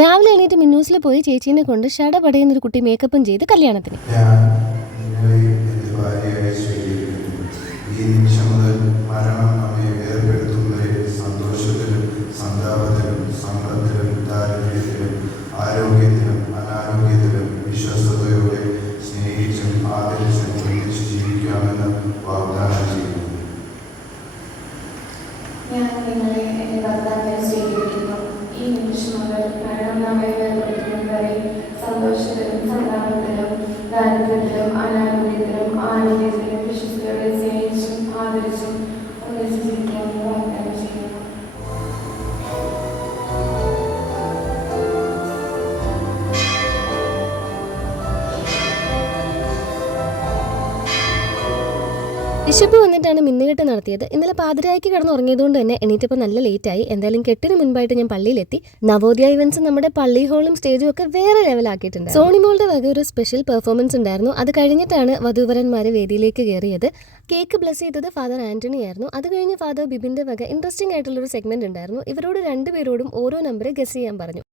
രാവിലെ എണീറ്റ് മിന്നൂസിൽ പോയി ചേച്ചീനെ കൊണ്ട് ഷടപടയുന്നൊരു കുട്ടി മേക്കപ്പും ചെയ്ത് കല്യാണത്തിന്. ആരോഗ്യത്തിലും അനാരോഗ്യത്തിലും വിശ്വസ്തയോടെ സ്നേഹിച്ചും ആദരിച്ചും ഒന്നിച്ച് ജീവിക്കാമെന്ന് വാഗ്ദാനം ചെയ്യുന്നു. ഞാൻ നിങ്ങളെ എൻ്റെ ഭർത്താവിനെ സ്വീകരിക്കുന്നു. ഈ നിമിഷം മുതൽ മരണം നമ്മെ വേർപെടുത്തുന്നത് വരെ സന്തോഷത്തിലും സന്താപത്തിലും ദാരിദ്ര്യത്തിലും അനാരോഗ്യത്തിലും ആരോഗ്യത്തിലും വിശ്വസ്തയോടെ സ്നേഹിച്ചും ആദരിച്ചും ഒന്നിച്ച് ജീവിക്കാമെന്ന് വാഗ്ദാനം ചെയ്യുന്നു. വിശപ്പ് വന്നിട്ടാണ് മിന്നുകെട്ട് നടത്തിയത്. ഇന്നലെ പാതിരായ്ക്ക് കിടന്നുറങ്ങിയതുകൊണ്ട് തന്നെ എണീറ്റപ്പോൾ നല്ല ലേറ്റായി. എന്തായാലും കെട്ടിന് മുൻപായിട്ട് ഞാൻ പള്ളിയിലെത്തി. നവോദയ ഇവന്റ്സ് നമ്മുടെ പള്ളി ഹോളും സ്റ്റേജും ഒക്കെ വേറെ ലെവലാക്കിയിട്ടുണ്ട്. സോണിമോളുടെ വക ഒരു സ്പെഷ്യൽ പെർഫോമൻസ് ഉണ്ടായിരുന്നു. അത് കഴിഞ്ഞിട്ടാണ് വധൂവരന്മാരെ വേദിയിലേക്ക് കയറിയത്. കേക്ക് ബ്ലസ് ചെയ്തത് ഫാദർ ആന്റണി ആയിരുന്നു. അത് കഴിഞ്ഞ് ഫാദർ ബിബിന്റെ വക ഇൻട്രസ്റ്റിംഗ് ആയിട്ടുള്ളൊരു സെഗ്മെന്റ് ഉണ്ടായിരുന്നു. ഇവരോട് രണ്ടുപേരോടും ഓരോ നമ്പർ ഗസ് ചെയ്യാൻ പറഞ്ഞു.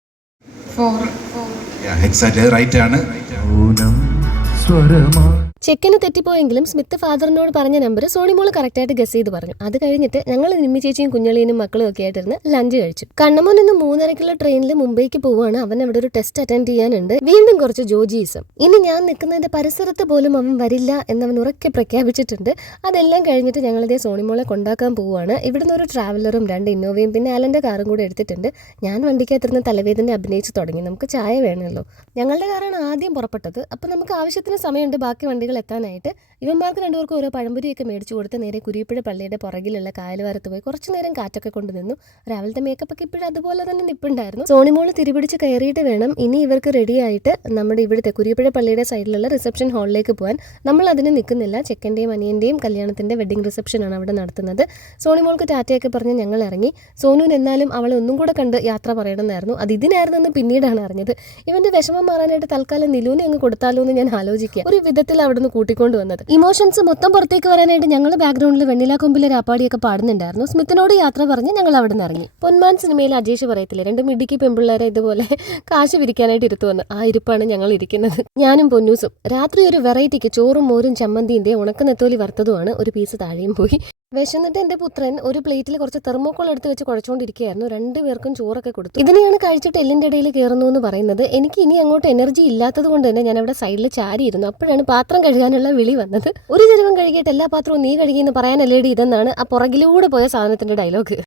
ചെക്കന് തെറ്റിപ്പോയെങ്കിലും സ്മിത്ത് ഫാദറിനോട് പറഞ്ഞ നമ്പർ സോണിമോള് കറക്റ്റായിട്ട് ഗസ് ചെയ്ത് പറഞ്ഞു. അത് കഴിഞ്ഞിട്ട് ഞങ്ങൾ നിമ്മി ചേച്ചിയും കുഞ്ഞളീനും മക്കളും ഒക്കെ ആയിട്ടിരുന്ന് ലഞ്ച് കഴിച്ചു. കണ്ണമോൻ ഇന്ന് 3:30 ട്രെയിനിൽ മുംബൈക്ക് പോവുകയാണ്. അവൻ അവിടെ ഒരു ടെസ്റ്റ് അറ്റൻഡ് ചെയ്യാനുണ്ട്. വീണ്ടും കുറച്ച് ജോജിയിസം. ഇനി ഞാൻ നിൽക്കുന്നതിന്റെ പരിസരത്ത് പോലും അവൻ വരില്ല എന്നവൻ ഉറക്കെ പ്രഖ്യാപിച്ചിട്ടുണ്ട്. അതെല്ലാം കഴിഞ്ഞിട്ട് ഞങ്ങളിതേ സോണിമോളെ കൊണ്ടാക്കാൻ പോവുകയാണ്. ഇവിടുന്ന് ഒരു ട്രാവലറും 2 ഇന്നോവയും പിന്നെ ആലന്റെ കാറും കൂടെ എടുത്തിട്ടുണ്ട്. ഞാൻ വണ്ടിക്കകത്തിരുന്ന് തലവേദന അഭിനയിച്ച് തുടങ്ങി. നമുക്ക് ചായ വേണമല്ലോ. ഞങ്ങളുടെ കാറാണ് ആദ്യം പുറപ്പെട്ടത്. അപ്പൊ നമുക്ക് ആവശ്യത്തിന് സമയമുണ്ട് ബാക്കി വണ്ടികൾ എത്താനായിട്ട്. ഇവന്മാർക്ക് രണ്ടുപേർക്കും ഓരോ പഴംപൊരിയൊക്കെ മേടിച്ചു കൊടുത്ത് നേരെ കുരിപ്പുഴ പള്ളിയുടെ പുറകിലുള്ള കായൽവാരത്ത് പോയി കുറച്ചു നേരം കാറ്റൊക്കെ കൊണ്ട് നിന്നു. രാവിലത്തെ മേക്കപ്പ് ഒക്കെ ഇപ്പോഴും അതുപോലെ തന്നെ നിപ്പുണ്ടായിരുന്നു. സോണിമോള് തിരിപിടിച്ച് കയറിയിട്ട് വേണം ഇനി ഇവർക്ക് റെഡിയായിട്ട് നമ്മുടെ ഇവിടുത്തെ കുരിപ്പുഴ പള്ളിയുടെ സൈഡിലുള്ള റിസപ്ഷൻ ഹാളിലേക്ക് പോകാൻ. നമ്മൾ അതിന് നിൽക്കുന്നില്ല. ചെക്കൻ്റെയും അനിയൻ്റെയും കല്യാണത്തിന്റെ വെഡിങ് റിസപ്ഷനാണ് അവിടെ നടത്തുന്നത്. സോണിമോൾക്ക് ടാറ്റയൊക്കെ പറഞ്ഞ് ഞങ്ങൾ ഇറങ്ങി. സോനുവിന് എന്നാലും അവളെ ഒന്നും കൂടെ കണ്ട് യാത്ര പറയണമെന്നായിരുന്നു. അത് ഇതിനായിരുന്നെന്ന് പിന്നീടാണ് അറിഞ്ഞത്. ഇവന്റെ വിഷമം മാറാനായിട്ട് തൽക്കാലം നിലൂനെ അങ്ങ് കൊടുത്താലോ എന്ന് ഞാൻ ആലോചിക്കുക. ഒരു വിധത്തിൽ അവിടുന്ന് കൂട്ടിക്കൊണ്ട് വന്നത്. ഇമോഷൻസ് മൊത്തം പുറത്തേക്ക് വരാനായിട്ട് ഞങ്ങൾ ബാക്ക്ഗ്രൗണ്ടിൽ വെണ്ണില കൊമ്പിലെ രാപ്പാടിയൊക്കെ പാടുന്നുണ്ടായിരുന്നു. സ്മിത്തിനോട് യാത്ര പറഞ്ഞ് ഞങ്ങൾ അവിടെ നിന്ന് ഇറങ്ങി. പൊന്മാൻ സിനിമയിൽ അജേഷ് പറയത്തില്ലേ, 2 മിടുക്കി പെൺപിള്ളേരെ ഇതുപോലെ കാശ് പിരിക്കാനായിട്ട് ഇരുത്തുവന്ന്. ആ ഇരിപ്പാണ് ഞങ്ങൾ ഇരിക്കുന്നത്. ഞാനും പൊന്നൂസും. രാത്രി ഒരു വെറൈറ്റിക്ക് ചോറും മോരും ചമ്മന്തിന്റെ ഉണക്ക നെത്തോലി വറുത്തതുമാണ്. ഒരു പീസ് താഴെയും പോയി. വിശന്നിട്ട് എന്റെ പുത്രൻ ഒരു പ്ലേറ്റിൽ കുറച്ച് തെർമോക്കോൾ എടുത്ത് വെച്ച് കുഴച്ചുകൊണ്ടിരിക്കുകയായിരുന്നു. 2 പേർക്കും ചോറൊക്കെ കൊടുത്തു. ഇതിനെയാണ് കഴിച്ചിട്ട് എല്ലിന്റെ ഇടയിൽ കയറുന്നു എന്ന് പറയുന്നത്. എനിക്ക് ഇനി അങ്ങോട്ട് എനർജി ഇല്ലാത്തത് കൊണ്ട് തന്നെ ഞാൻ അവിടെ സൈഡിൽ ചാരിയിരുന്നു. അപ്പോഴാണ് പാത്രം കഴുകാനുള്ള വിളി വന്നത്. ഒരു ചെരുവം കഴുകിയിട്ട് എല്ലാ പാത്രവും നീ കഴുകിയെന്ന് പറയാനല്ലേടി ഇതെന്നാണ് ആ പുറകിലൂടെ പോയ സാധനത്തിന്റെ ഡയലോഗ്.